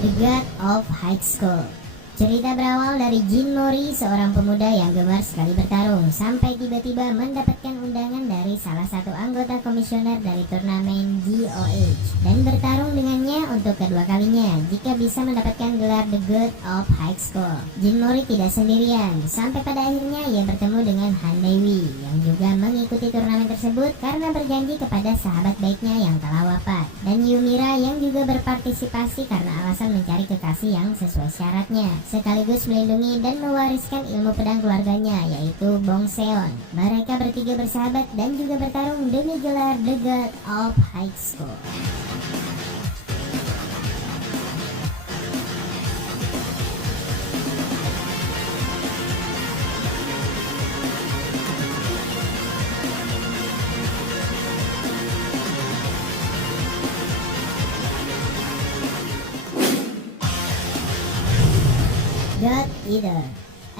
The God of High School. Cerita berawal dari Jin Mori, seorang pemuda yang gemar sekali bertarung, sampai tiba-tiba mendapatkan undangan dari salah satu anggota komisioner dari turnamen GOH dan bertarung dengannya untuk kedua kalinya jika bisa mendapatkan gelar The God of High School. Jin Mori tidak sendirian, sampai pada akhirnya ia bertemu dengan Han Dewi yang juga mengikuti turnamen tersebut karena berjanji kepada sahabat baiknya yang telah wafat, dan Yumira yang juga berpartisipasi karena alasan mencari kekasih yang sesuai syaratnya, sekaligus melindungi dan mewariskan ilmu pedang keluarganya, yaitu Bong Seon. Mereka bertiga bersahabat dan juga bertarung demi gelar The God of High School. God Eater.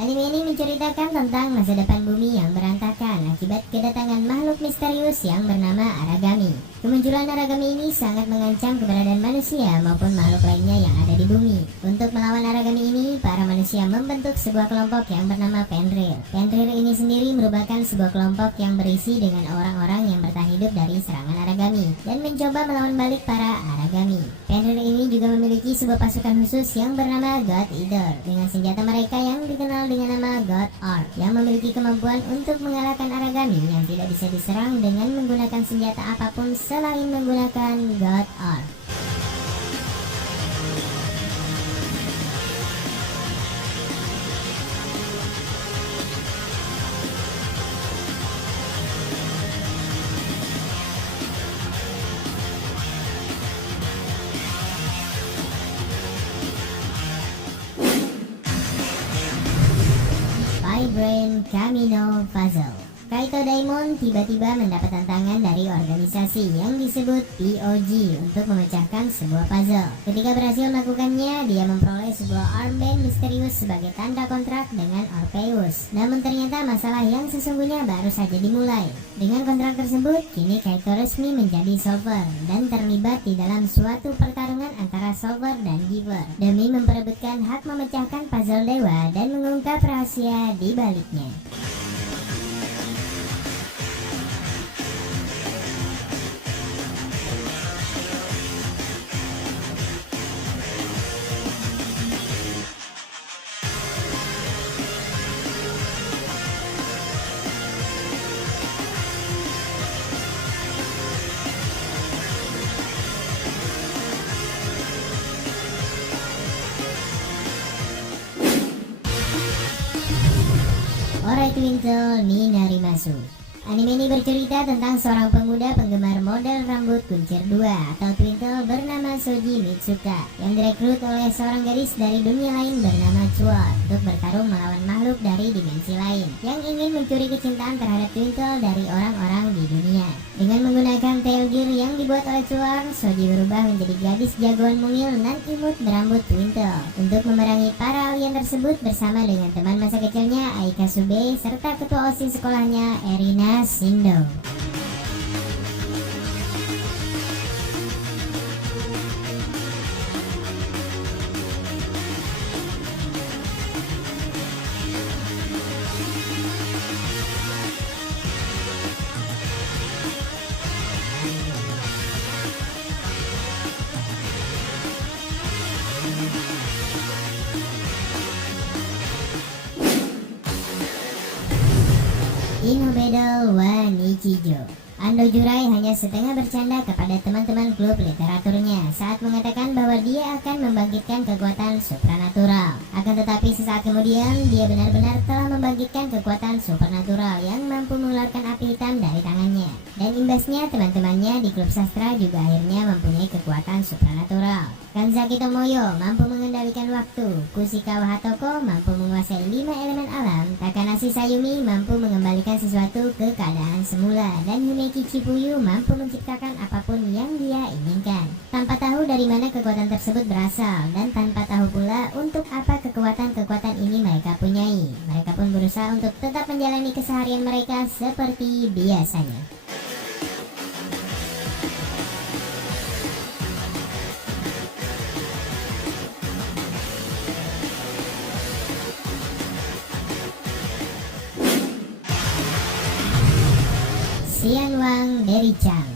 Anime ini menceritakan tentang masa depan bumi yang berantakan akibat kedatangan makhluk misterius yang bernama Aragami. Kemunculan Aragami ini sangat mengancam keberadaan manusia maupun makhluk lainnya yang ada di bumi. Untuk melawan Aragami ini, para manusia membentuk sebuah kelompok yang bernama Penrir. Penrir ini sendiri merupakan sebuah kelompok yang berisi dengan orang-orang yang bertahan hidup dari serangan Aragami dan mencoba melawan balik para Aragami. Penrir ini juga memiliki sebuah pasukan khusus yang bernama God Eater dengan senjata mereka yang dikenal dengan nama God Art, yang memiliki kemampuan untuk mengalahkan Aragami yang tidak bisa diserang dengan menggunakan senjata apapun selain menggunakan God Art. Brain Camino Puzzle. Kaito Daimon tiba-tiba mendapat tantangan dari organisasi yang disebut POG untuk memecahkan sebuah puzzle. Ketika berhasil melakukannya, dia memperoleh sebuah armband misterius sebagai tanda kontrak dengan Orpheus. Namun ternyata masalah yang sesungguhnya baru saja dimulai. Dengan kontrak tersebut, kini Kaito resmi menjadi solver dan terlibat di dalam suatu pertarungan antara solver dan giver demi memperebutkan hak memecahkan puzzle dewa dan mengungkap rahasia di baliknya. Ore Twinkle ni Narimasu. Anime ini bercerita tentang seorang pemuda penggemar model rambut kuncir 2 atau Twinkle bernama Soji Mitsuka yang direkrut oleh seorang gadis dari dunia lain bernama Chua untuk bertarung melawan makhluk dari dimensi lain yang ingin mencuri kecintaan terhadap Twinkle dari orang-orang di dunia. Dengan menggunakan tail gear yang dibuat oleh Chua, Soji berubah menjadi gadis jagoan mungil nan imut berambut Twinkle untuk memerangi para alien tersebut bersama dengan teman masa kecilnya Aika Sube serta ketua OSIS sekolahnya Erina Shindo. Inobedel wa Nichijo. Ando Jurai hanya setengah bercanda kepada teman-teman klub literaturnya saat mengatakan bahwa dia akan membangkitkan kekuatan supranatural. Akan tetapi sesaat kemudian dia benar-benar telah membangkitkan kekuatan supernatural yang mampu mengeluarkan api hitam dari tangannya. Dan imbasnya teman-temannya di klub sastra juga akhirnya mempunyai kekuatan supranatural. Kanzaki Tomoyo mampu mengendalikan waktu, Kushikawa Hatoko mampu menguasai 5 elemen alam, Takanashi Sayumi mampu mengembalikan sesuatu ke keadaan semula, dan Himeki Chifuyu mampu menciptakan apapun yang dia inginkan. Tanpa tahu dari mana kekuatan tersebut berasal, dan tanpa tahu pula untuk apa kekuatan-kekuatan ini mereka punyai, mereka pun berusaha untuk tetap menjalani keseharian mereka seperti biasanya. dan Wang Derichang.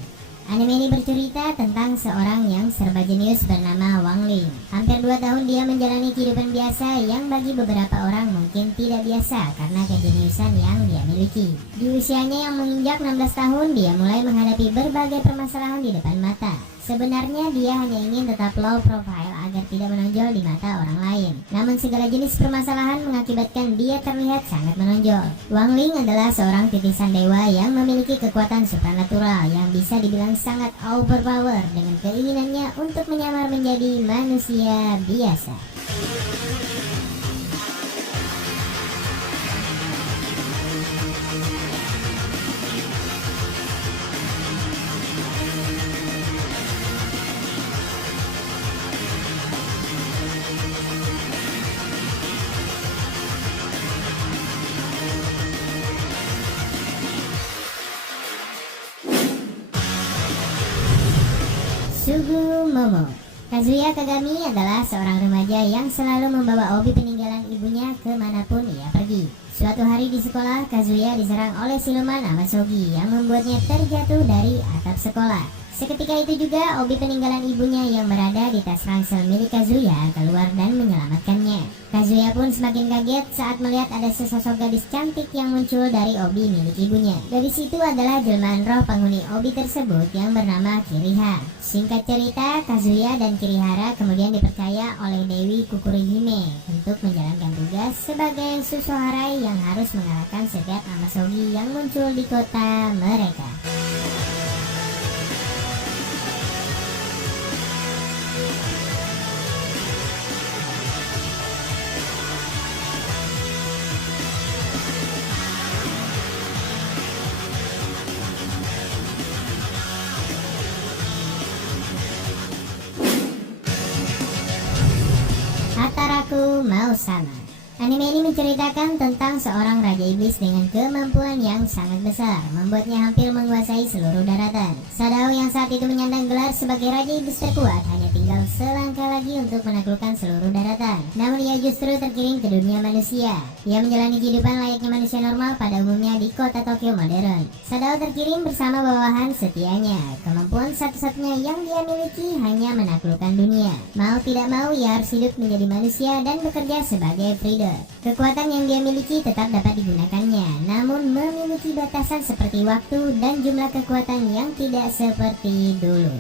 Anime ini bercerita tentang seorang yang serba jenius bernama Wang Ling. Hampir 2 tahun dia menjalani kehidupan biasa yang bagi beberapa orang mungkin tidak biasa karena kejeniusan yang dia miliki. Di usianya yang menginjak 16 tahun, dia mulai menghadapi berbagai permasalahan di depan mata. Sebenarnya dia hanya ingin tetap low profile agar tidak menonjol di mata orang lain. Namun segala jenis permasalahan mengakibatkan dia terlihat sangat menonjol. Wang Ling adalah seorang titisan dewa yang memiliki kekuatan supranatural yang bisa dibilang sangat overpower dengan keinginannya untuk menyamar menjadi manusia biasa. Sugumomo. Kazuya Kagami adalah seorang remaja yang selalu membawa obi peninggalan ibunya kemanapun ia pergi. Suatu hari di sekolah, Kazuya diserang oleh siluman Amasogi yang membuatnya terjatuh dari atap sekolah. Seketika itu juga obi peninggalan ibunya yang berada di tas ransel milik Kazuya keluar dan menyelamatkannya. Kazuya pun semakin kaget saat melihat ada sesosok gadis cantik yang muncul dari obi milik ibunya. Gadis itu adalah jelmaan roh penghuni obi tersebut yang bernama Kiriha. Singkat cerita, Kazuya dan Kirihara kemudian dipercaya oleh Dewi Kukurihime untuk menjalankan tugas sebagai Susuharai yang harus mengalahkan setiap Amasogi yang muncul di kota mereka. Hataraku Mausama. Anime ini menceritakan tentang seorang raja iblis dengan kemampuan yang sangat besar, membuatnya hampir menguasai seluruh daratan. Sadao yang saat itu menyandang gelar sebagai raja iblis terkuat hanya tinggal selangkah lagi untuk menaklukkan seluruh daratan. Namun ia justru terkirim ke dunia manusia. Ia menjalani kehidupan layaknya manusia normal pada umumnya di kota Tokyo modern. Sadao terkirim bersama bawahan setianya. Kemampuan satu-satunya yang dia miliki hanya menaklukkan dunia. Mau tidak mau ia harus hidup menjadi manusia dan bekerja sebagai freedom. Kekuatan yang dia miliki tetap dapat digunakannya, namun memiliki batasan seperti waktu dan jumlah kekuatan yang tidak seperti dulu.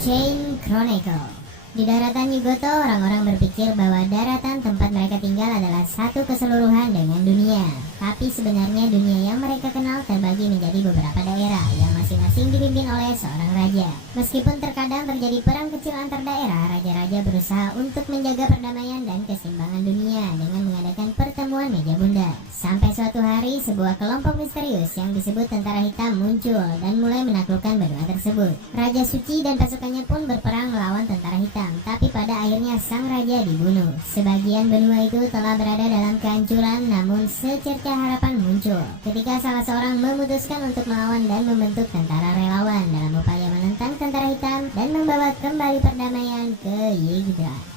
Chain Chronicle. Di daratan Yugoto, orang-orang berpikir bahwa daratan tempat mereka tinggal adalah satu keseluruhan dengan dunia. Tapi sebenarnya dunia yang mereka kenal terbagi menjadi beberapa daerah yang masing-masing dipimpin oleh seorang raja. Meskipun terkadang terjadi perang kecil antar daerah, raja-raja berusaha untuk menjaga perdamaian dan keseimbangan dunia dengan mengadakan pertemuan meja bundar. Sampai suatu hari, sebuah kelompok misterius yang disebut Tentara Hitam muncul dan mulai menaklukkan benua tersebut. Raja Suci dan pasukannya pun berperang melawan Tentara Hitam, tapi pada akhirnya sang raja dibunuh. Sebagian benua itu telah berada dalam kehancuran, namun secerca harapan muncul ketika salah seorang memutuskan untuk melawan dan membentuk tentara relawan dalam upaya menentang Tentara Hitam dan membawa kembali perdamaian ke Yggdrasil.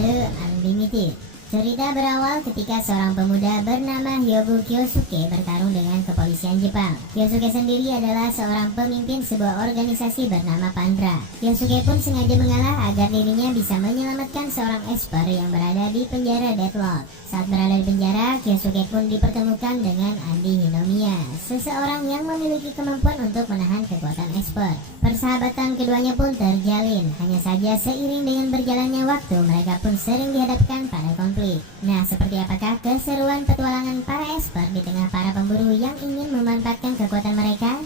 The Unlimited. Cerita berawal ketika seorang pemuda bernama Hyobu Kyosuke bertarung dengan kepolisian Jepang. Kyosuke sendiri adalah seorang pemimpin sebuah organisasi bernama Pandra. Kyosuke pun sengaja mengalah agar dirinya bisa menyelamatkan seorang esper yang berada di penjara Deadlock. Saat berada di penjara, Kyosuke pun dipertemukan dengan Andi Hinomiya, seseorang yang memiliki kemampuan untuk menahan kekuatan esper. Persahabatan keduanya pun terjalin, hanya saja seiring dengan berjalannya waktu mereka pun sering dihadapkan pada konflik. Nah, seperti apakah keseruan petualangan para esper di tengah para pemburu yang ingin memanfaatkan kekuatan mereka?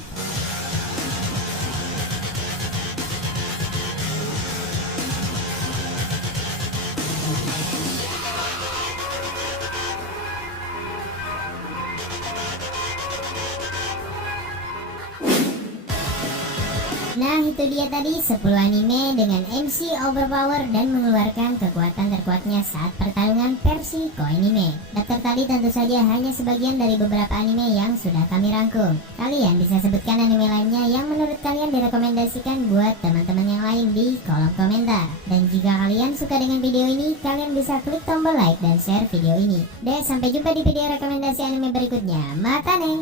Nah itu dia tadi 10 anime dengan MC overpower dan mengeluarkan kekuatan terkuatnya saat pertarungan versi Koanime. Daftar tadi tentu saja hanya sebagian dari beberapa anime yang sudah kami rangkum. Kalian bisa sebutkan anime lainnya yang menurut kalian direkomendasikan buat teman-teman yang lain di kolom komentar. Dan jika kalian suka dengan video ini, kalian bisa klik tombol like dan share video ini. Dan sampai jumpa di video rekomendasi anime berikutnya. Mata nih.